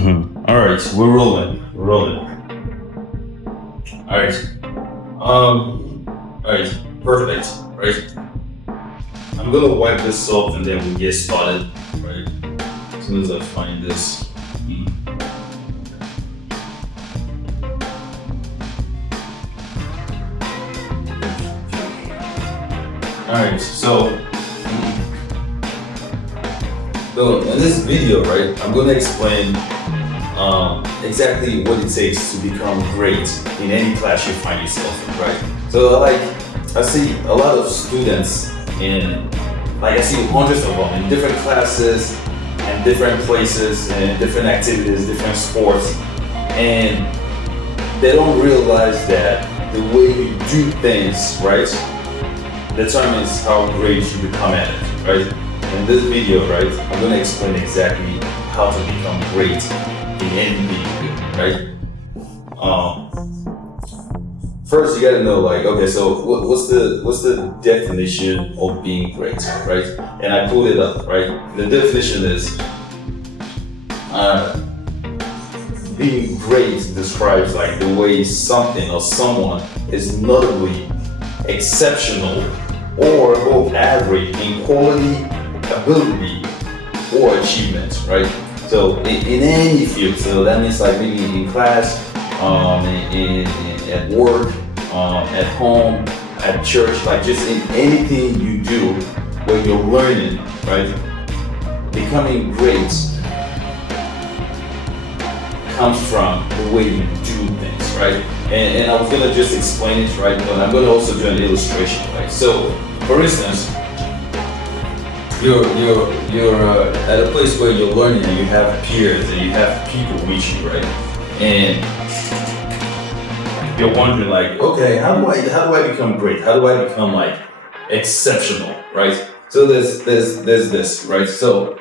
All right, we're rolling. We're rolling. All right. All right. Perfect. Right. I'm gonna wipe this off and then we get started. Right. As soon as I find this. All right. So in this video, right, I'm gonna explain exactly what it takes to become great in any class you find yourself in, right? So I see a lot of students I see hundreds of them in different classes and different places and different activities, different sports, and they don't realize that the way you do things, right, determines how great you become at it, right? In this video, right, I'm going to explain exactly how to become great in any video, right? First, you got to know, okay, so what's the definition of being great, right? And I pulled it up, right? The definition is being great describes the way something or someone is notably exceptional or above average in quality, ability, or achievement, right? So in any field, so that means maybe in class, at work, at home, at church, just in anything you do where you're learning, right? Becoming great comes from the way you do things, right? And I was gonna just explain it, right? But I'm gonna also do an illustration, right? So, for instance, you're at a place where you're learning and you have peers and you have people with you, right? And you're wondering okay, how do I become great? How do I become exceptional, right? So there's this, right? So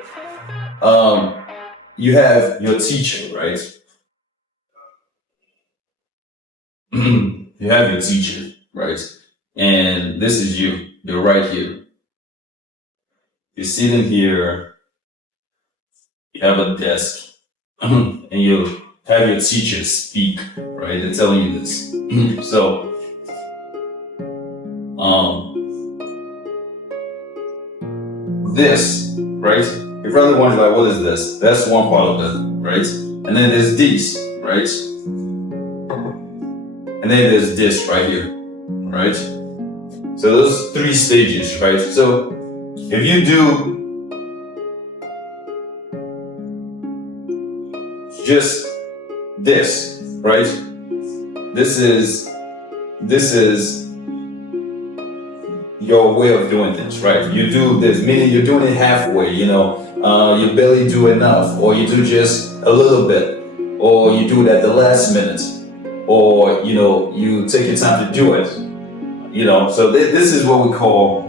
you have your teacher, right? You have your teacher, right? And this is you. You're right here. You're sitting here, you have a desk, and you have your teacher speak, right? They're telling you this. So, this, right? You're probably wondering, what is this? That's one part of it, right? And then there's this, right? And then there's this right here, right? So those three stages, right? So if you do just this, right? This is your way of doing things, right? You do this, meaning you're doing it halfway, you barely do enough, or you do just a little bit, or you do it at the last minute, or you take your time to do it, so this is what we call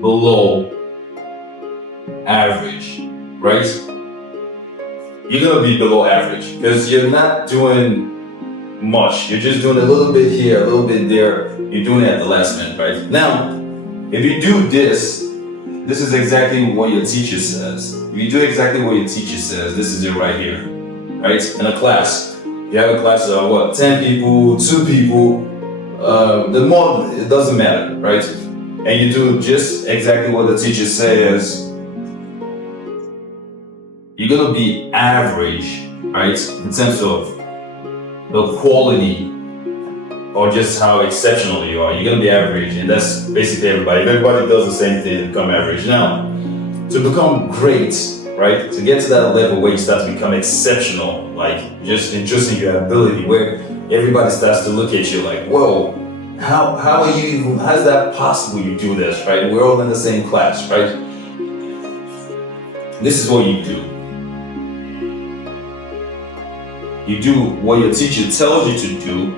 below average, right? You're gonna be below average because you're not doing much. You're just doing a little bit here, a little bit there. You're doing it at the last minute, right? Now, if you do this is exactly what your teacher says. If you do exactly what your teacher says, this is it right here, right? In a class, you have a class of 10 people, 2 people, the more, it doesn't matter, right? And you do just exactly what the teacher says, you're gonna be average, right? In terms of the quality or just how exceptional you are. You're gonna be average, and that's basically everybody. If everybody does the same thing, they become average. Now, to become great, right? To get to that level where you start to become exceptional, just entrusting your ability, where everybody starts to look at you whoa, how are you even, how's that possible you do this, right? We're all in the same class, right? This is what you do. You do what your teacher tells you to do,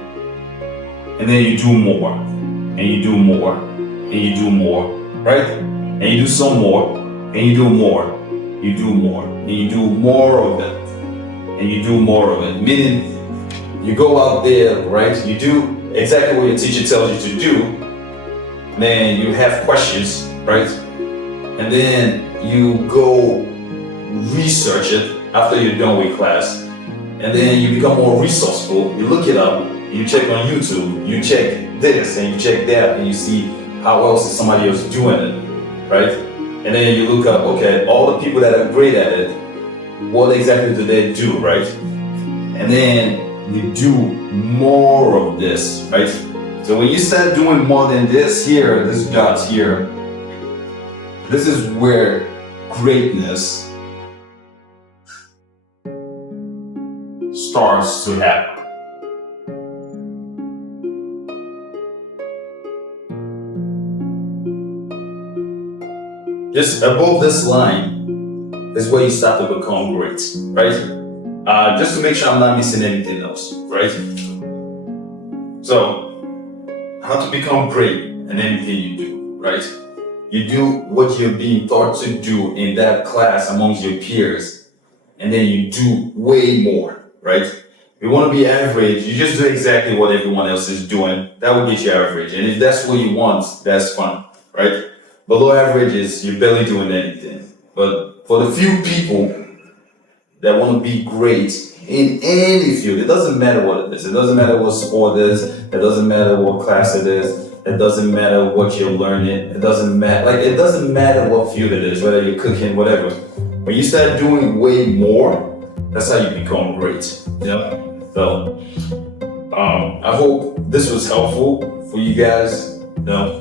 and then you do more, and you do more, and you do more, right? And you do some more, and you do more, you do more, and you do more of it, and you do more of it. Meaning, you go out there, right? You do exactly what your teacher tells you to do, then you have questions, right? And then you go research it after you're done with class, and then you become more resourceful. You look it up, you check on YouTube, you check this and you check that, and you see how else is somebody else doing it, right? And then you look up, okay, all the people that are great at it, what exactly do they do, right? And then you do more of this, right? So when you start doing more than this here, this dot here, this is where greatness starts to happen. Just above this line is where you start to become great, right? Just to make sure I'm not missing anything else, right? So, how to become great in anything you do, right? You do what you're being taught to do in that class amongst your peers, and then you do way more, right? If you want to be average, you just do exactly what everyone else is doing. That will get you average. And if that's what you want, that's fine, right? Below average is you're barely doing anything. But for the few people that want to be great in any field, it doesn't matter what it is. It doesn't matter what sport it is. It doesn't matter what class it is. It doesn't matter what you're learning. It doesn't matter. It doesn't matter what field it is, whether you're cooking, whatever. When you start doing way more, that's how you become great. Yeah. So, I hope this was helpful for you guys.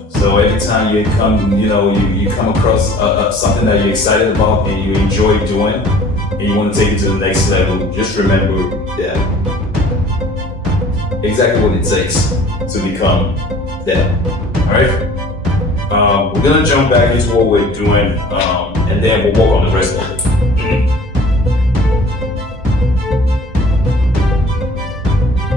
So every time you come, you come across something that you're excited about and you enjoy doing, and you want to take it to the next level, just remember that exactly what it takes to become that. All right. We're gonna jump back into what we're doing, and then we'll work on the rest of it.